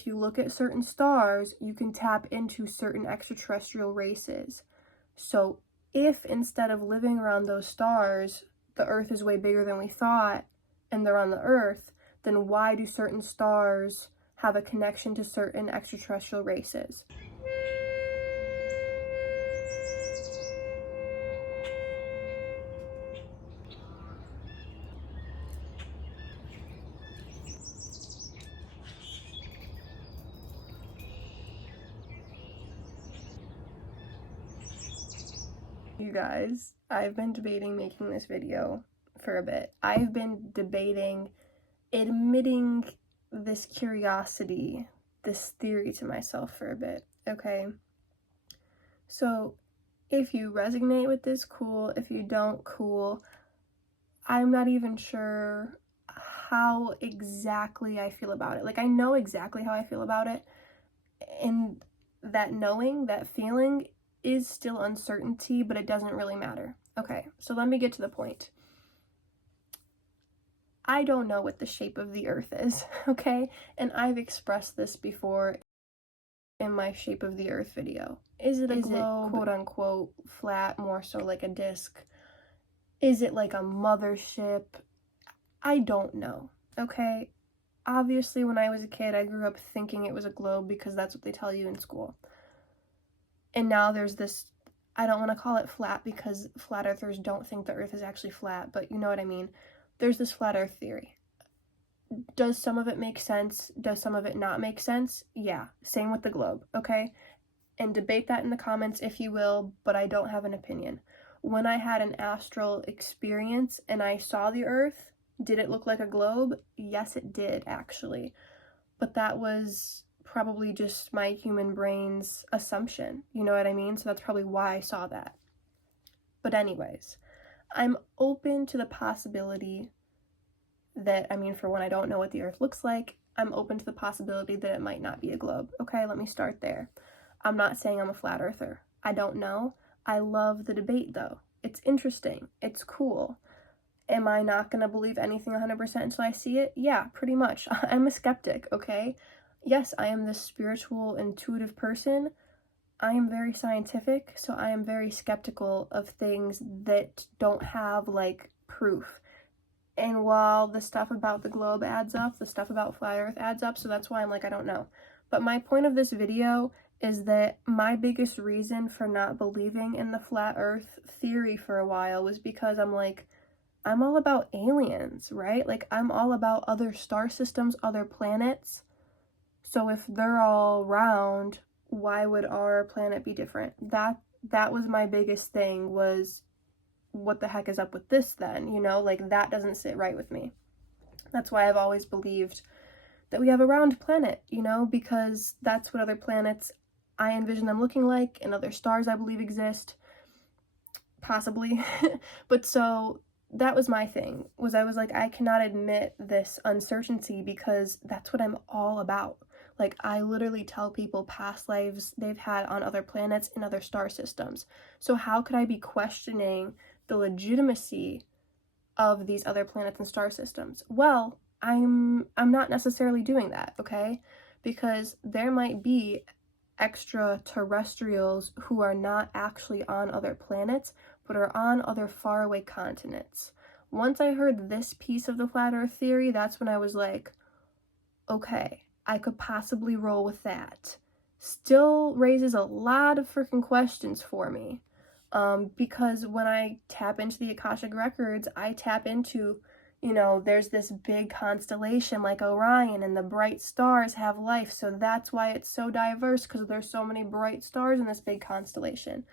if you look at certain stars, you can tap into certain extraterrestrial races. So if instead of living around those stars, the Earth is way bigger than we thought, and they're on the Earth, then why do certain stars have a connection to certain extraterrestrial races? You guys, I've been debating making this video for a bit. I've been debating admitting this curiosity, this theory to myself for a bit, okay? So if you resonate with this, cool. If you don't, cool. I'm not even sure how exactly I feel about it. Like, I know exactly how I feel about it, and that knowing, that feeling is still uncertainty, but it doesn't really matter. Okay, so let me get to the point. I don't know what the shape of the Earth is, okay? And I've expressed this before in my shape of the Earth video. Is it a globe, quote unquote, flat, more so like a disc? Is it like a mothership? I don't know, okay? Obviously, when I was a kid, I grew up thinking it was a globe because that's what they tell you in school. And now there's this, I don't want to call it flat because flat earthers don't think the Earth is actually flat, but you know what I mean. There's this flat Earth theory. Does some of it make sense? Does some of it not make sense? Yeah, same with the globe, okay? And debate that in the comments if you will, but I don't have an opinion. When I had an astral experience and I saw the Earth, did it look like a globe? Yes, it did, actually. But that was probably just my human brain's assumption, you know what I mean? So that's probably why I saw that. But anyways, I'm open to the possibility that, I mean, for when I don't know what the Earth looks like, I'm open to the possibility that it might not be a globe. Okay, let me start there. I'm not saying I'm a flat earther. I don't know. I love the debate though. It's interesting. It's cool. Am I not going to believe anything 100% until I see it? Yeah, pretty much. I'm a skeptic, okay? Yes, I am this spiritual, intuitive person. I am very scientific, so I am very skeptical of things that don't have, like, proof. And while the stuff about the globe adds up, the stuff about flat Earth adds up, so that's why I'm like, I don't know. But my point of this video is that my biggest reason for not believing in the flat Earth theory for a while was because I'm like, I'm all about aliens, right? Like, I'm all about other star systems, other planets. So if they're all round, why would our planet be different? That was my biggest thing, was what the heck is up with this then, you know? Like, that doesn't sit right with me. That's why I've always believed that we have a round planet, you know, because that's what other planets I envision them looking like, and other stars I believe exist, possibly. But so that was my thing, was I was like, I cannot admit this uncertainty because that's what I'm all about. Like, I literally tell people past lives they've had on other planets and other star systems. So how could I be questioning the legitimacy of these other planets and star systems? Well, I'm not necessarily doing that, okay? Because there might be extraterrestrials who are not actually on other planets, but are on other faraway continents. Once I heard this piece of the flat Earth theory, that's when I was like, okay, I could possibly roll with that. Still raises a lot of freaking questions for me. Because when I tap into the Akashic Records, I tap into, you know, there's this big constellation like Orion, and the bright stars have life, so that's why it's so diverse, because there's so many bright stars in this big constellation.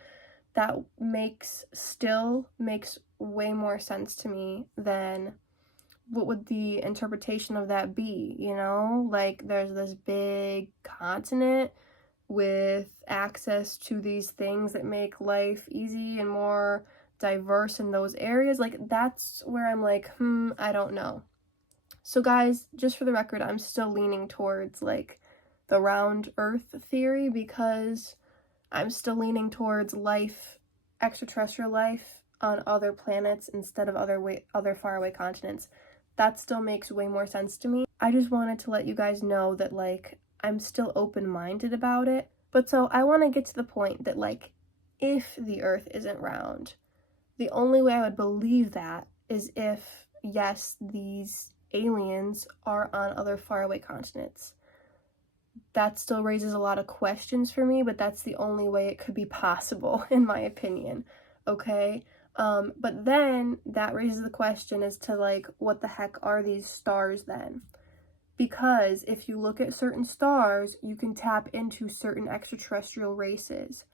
That still makes way more sense to me than what would the interpretation of that be, you know? Like, there's this big continent with access to these things that make life easy and more diverse in those areas. Like, that's where I'm like, I don't know. So guys, just for the record, I'm still leaning towards like the round Earth theory, because I'm still leaning towards life, extraterrestrial life on other planets instead of other faraway continents. That still makes way more sense to me. I just wanted to let you guys know that, like, I'm still open-minded about it. But so I want to get to the point that, like, if the Earth isn't round, the only way I would believe that is if, yes, these aliens are on other faraway continents. That still raises a lot of questions for me, but that's the only way it could be possible, in my opinion, okay? But then that raises the question as to, like, what the heck are these stars then? Because if you look at certain stars, you can tap into certain extraterrestrial races.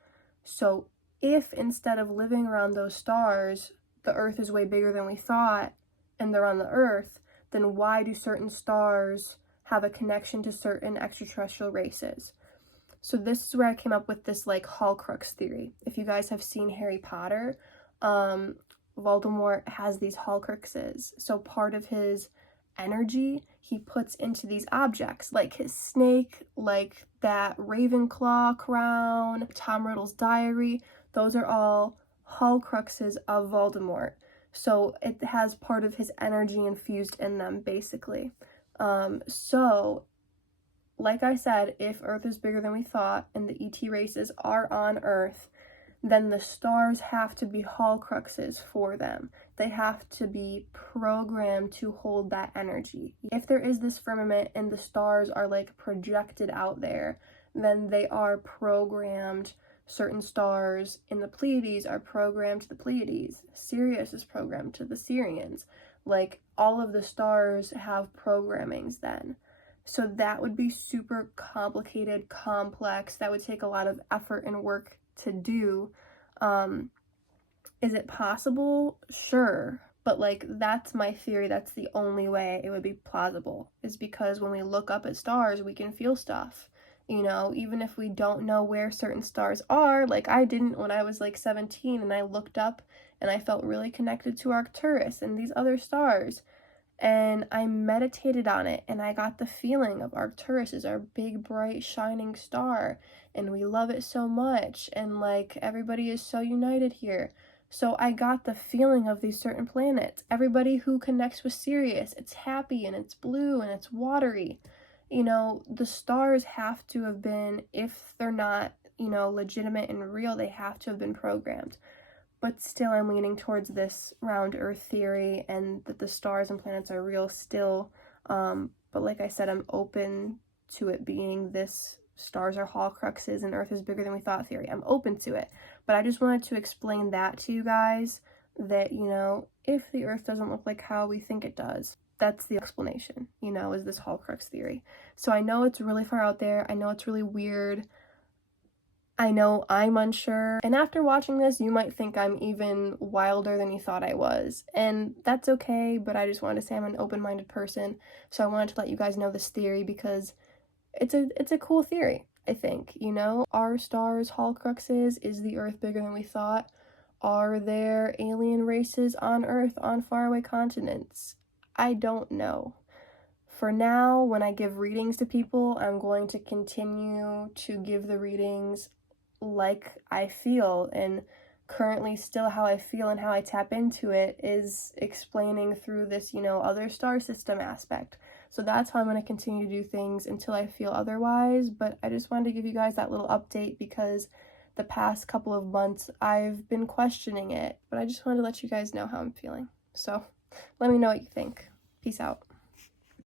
So if instead of living around those stars, the Earth is way bigger than we thought, and they're on the Earth, then why do certain stars have a connection to certain extraterrestrial races? So this is where I came up with this, like, Horcrux theory. If you guys have seen Harry Potter, Voldemort has these Horcruxes. So part of his energy he puts into these objects, like his snake, like that Ravenclaw crown, Tom Riddle's diary. Those are all Horcruxes of Voldemort. So it has part of his energy infused in them, basically. So, like I said, if Earth is bigger than we thought and the ET races are on Earth, then the stars have to be Horcruxes for them. They have to be programmed to hold that energy. If there is this firmament and the stars are, like, projected out there, then they are programmed. Certain stars in the Pleiades are programmed to the Pleiades. Sirius is programmed to the Sirians. Like, all of the stars have programmings then. So that would be super complicated, complex. That would take a lot of effort and work to do. Is it possible? Sure. But, like, that's my theory. That's the only way it would be plausible, is because when we look up at stars, we can feel stuff. You know, even if we don't know where certain stars are, like I didn't when I was like 17, and I looked up and I felt really connected to Arcturus and these other stars. And I meditated on it, and I got the feeling of Arcturus is our big, bright, shining star, and we love it so much, and, like, everybody is so united here. So I got the feeling of these certain planets. Everybody who connects with Sirius, it's happy, and it's blue, and it's watery. You know, the stars have to have been, if they're not, you know, legitimate and real, they have to have been programmed. But still, I'm leaning towards this round Earth theory and that the stars and planets are real still. But like I said, I'm open to it being this stars are Horcruxes and Earth is bigger than we thought theory. I'm open to it. But I just wanted to explain that to you guys, that, you know, if the Earth doesn't look like how we think it does, that's the explanation, you know, is this Horcrux theory. So I know it's really far out there. I know it's really weird. I know I'm unsure, and after watching this, you might think I'm even wilder than you thought I was, and that's okay, but I just wanted to say I'm an open-minded person, so I wanted to let you guys know this theory because it's a cool theory, I think, you know? Are stars Horcruxes? Is the Earth bigger than we thought? Are there alien races on Earth on faraway continents? I don't know. For now, when I give readings to people, I'm going to continue to give the readings like I feel, and currently still how I feel and how I tap into it is explaining through this, you know, other star system aspect. So that's how I'm going to continue to do things until I feel otherwise, but I just wanted to give you guys that little update because the past couple of months I've been questioning it, but I just wanted to let you guys know how I'm feeling. So let me know what you think. Peace out.